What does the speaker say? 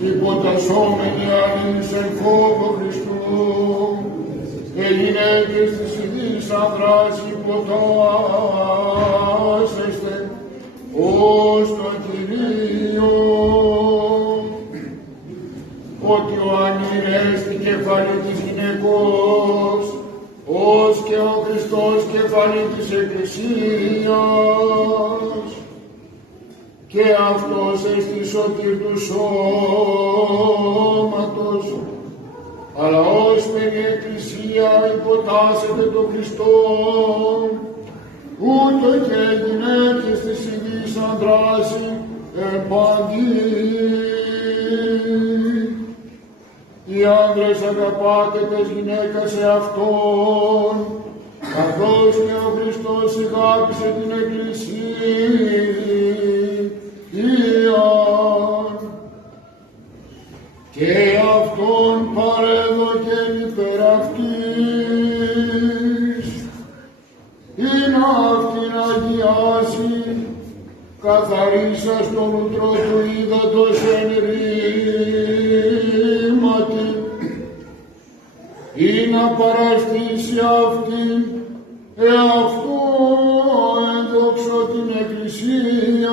υποτασσόμενοι αλλήλους εν φόβο Χριστού, γυναίκες της υγιής ανδράς υποτάσσεστε ως το Κυρίο, ότι ο ανήρες την κεφαλή της γυναικός, ως και ο Χριστός κεφαλή της Εκκλησίας, και αυτός εστι σωτήρ του σώματος, αλλά ως μεν η Εκκλησία υποτάσσεται το Χριστό, ούτω και οι γυναίκες της υγιής ανδράσει επαντή. Οι άντρες αγαπάτε τες γυναίκας εαυτόν, καθώς και ο Χριστός αγάπησε την Εκκλησία και αυτόν παρέδωκεν υπέρ αυτής, ή να αυτήν αγιάσει, καθαρίσας το λουτρό του ύδατος εν ρήματι, ή να παραστήσει αυτήν εαυτό εν δόξω την Εκκλησία,